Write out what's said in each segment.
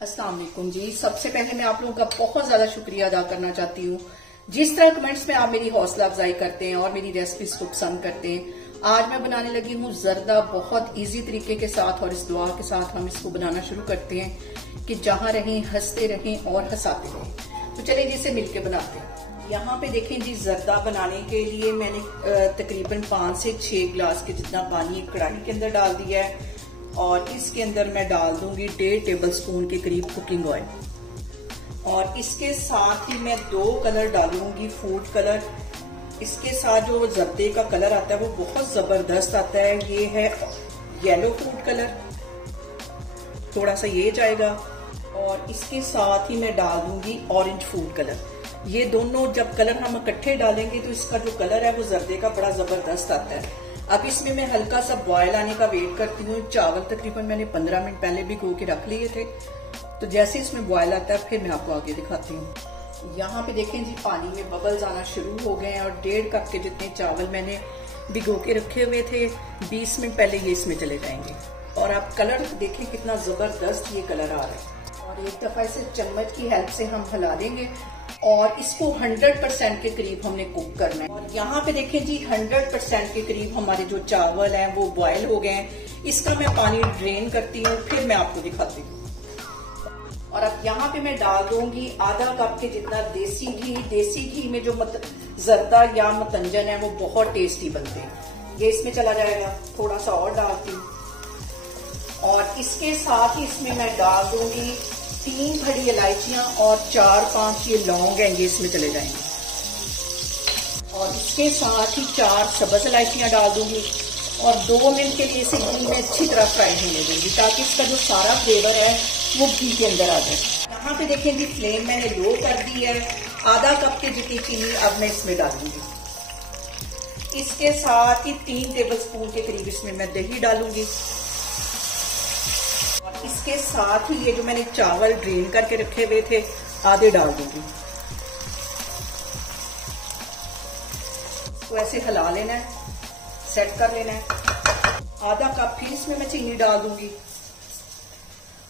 अस्सलाम वालेकुम जी। सबसे पहले मैं आप लोगों का बहुत ज्यादा शुक्रिया अदा करना चाहती हूँ। जिस तरह कमेंट्स में आप मेरी हौसला अफजाई करते हैं और मेरी रेसिपीज को पसंद करते हैं। आज मैं बनाने लगी हूँ जर्दा, बहुत इजी तरीके के साथ, और इस दुआ के साथ हम इसको बनाना शुरू करते हैं कि जहां रहें हंसते रहें और हंसाते रहें। तो चलिए जिसे मिलके बनाते हैं। यहाँ पे देखें जी, जर्दा बनाने के लिए मैंने तकरीबन 5 से 6 गिलास के जितना पानी एक कढ़ाई के अंदर डाल दिया है, और इसके अंदर मैं डाल दूंगी 1.5 टेबल स्पून के करीब कुकिंग ऑयल, और इसके साथ ही मैं 2 कलर डालूंगी फूड कलर। इसके साथ जो जर्दे का कलर आता है वो बहुत जबरदस्त आता है। ये है येलो फूड कलर, थोड़ा सा ये जाएगा, और इसके साथ ही मैं डाल दूंगी ऑरेंज फूड कलर। ये दोनों जब कलर हम इकट्ठे डालेंगे तो इसका जो कलर है वो जर्दे का बड़ा जबरदस्त आता है। अब इसमें मैं हल्का सा बॉयल आने का वेट करती हूँ। चावल तकरीबन मैंने 15 मिनट पहले भिगो के रख लिए थे, तो जैसे इसमें बॉयल आता है फिर मैं आपको आगे दिखाती हूँ। यहाँ पे देखें जी, पानी में बबल्स आना शुरू हो गए हैं, और 1.5 कप के जितने चावल मैंने भिगो के रखे हुए थे 20 मिनट पहले ये इसमें चले जाएंगे। और आप कलर देखें कितना जबरदस्त ये कलर आ रहा है, और एक दफा इसे चम्मच की हेल्प से हम हिला देंगे, और इसको 100% के करीब हमने कुक करना है। और यहाँ पे देखें जी, 100% के करीब हमारे जो चावल हैं वो बॉयल हो गए हैं। इसका मैं पानी ड्रेन करती हूँ, फिर मैं आपको दिखाती हूँ। और अब यहाँ पे मैं डाल दूंगी आधा कप के जितना देसी घी। देसी घी में जो जर्दा या मतंजन है वो बहुत टेस्टी बनते हैं। ये इसमें चला जाएगा, थोड़ा सा और डालती हूँ, और इसके साथ ही इसमें मैं डाल दूंगी 3 खड़ी इलायचियां और 4-5 ये लौंग हैं, ये इसमें चले जाएंगे। और इसके साथ ही 4 सब्ज इलायचियां डाल दूंगी, और 2 मिनट के लिए इसे घी में अच्छी तरह फ्राई होने दूंगी, ताकि इसका जो सारा फ्लेवर है वो घी के अंदर आ जाए। यहाँ पे देखें जी, फ्लेम मैंने लो कर दी है। आधा कप की जितनी चीनी अब मैं इसमें डालूंगी। इसके साथ ही 3 टेबल स्पून के करीब इसमें मैं दही डालूंगी, और इसके साथ ही ये जो मैंने चावल ड्रेन करके रखे हुए थे आधे डाल दूंगी। तो ऐसे हिला लेना है, सेट कर लेना है। आधा कप फिर इसमें मैं चीनी डाल दूंगी,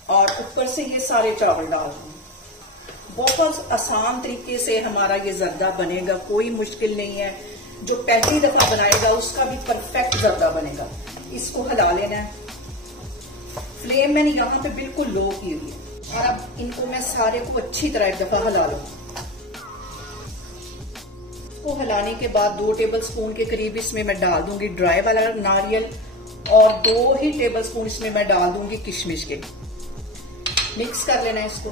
और ऊपर से ये सारे चावल डाल दूंगी। बहुत आसान तरीके से हमारा ये जर्दा बनेगा, कोई मुश्किल नहीं है। जो पहली दफा बनाएगा उसका भी परफेक्ट जर्दा बनेगा। इसको हिला लेना है। फ्लेम मैंने यहाँ पे बिल्कुल लो की हुई है, और अब इनको मैं सारे को अच्छी तरह एक दफा हिला लूंगी। इसको हिलाने के बाद 2 टेबल स्पून के करीब इसमें मैं डाल दूंगी ड्राई वाला नारियल, और 2 ही टेबल स्पून इसमें मैं डाल दूंगी किशमिश के। मिक्स कर लेना है इसको।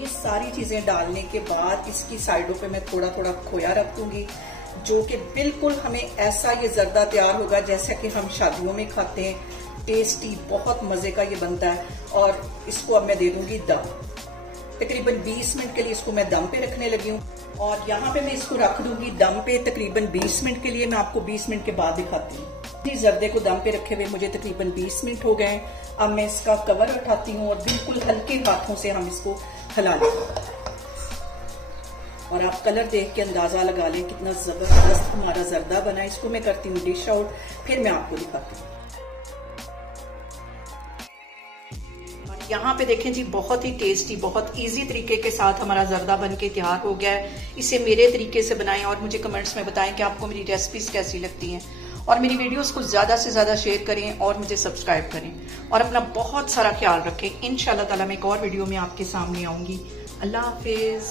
ये सारी चीजें डालने के बाद इसकी साइडों पे मैं थोड़ा थोड़ा खोया रख दूंगी, जो कि बिल्कुल हमें ऐसा ये जर्दा तैयार होगा जैसा कि हम शादियों में खाते हैं। टेस्टी, बहुत मजे का ये बनता है। और इसको अब मैं दे दूंगी दम। तकरीबन 20 मिनट के लिए इसको मैं दम पे रखने लगी हूँ, और यहाँ पे मैं इसको रख दूंगी दम पे तकरीबन 20 मिनट के लिए। मैं आपको 20 मिनट के बाद दिखाती हूँ। जर्दे को दम पे रखे हुए मुझे तकरीबन 20 मिनट हो गए। अब मैं इसका कवर उठाती हूँ, और बिल्कुल हल्के हाथों से हम इसको हिला लेंगे। और आप कलर देख के अंदाजा लगा लें कितना जबरदस्त हमारा जर्दा बना है। इसको मैं करती हूँ डिश आउट, फिर मैं आपको दिखाती हूँ। यहाँ पे देखें जी, बहुत ही टेस्टी, बहुत इजी तरीके के साथ हमारा जर्दा बन के तैयार हो गया है। इसे मेरे तरीके से बनाएं, और मुझे कमेंट्स में बताएं कि आपको मेरी रेसिपीज कैसी लगती हैं। और मेरी वीडियोस को ज्यादा से ज्यादा शेयर करें, और मुझे सब्सक्राइब करें, और अपना बहुत सारा ख्याल रखें। इंशाल्लाह ताला मैं एक और वीडियो में आपके सामने आऊंगी। अल्लाह हाफिज।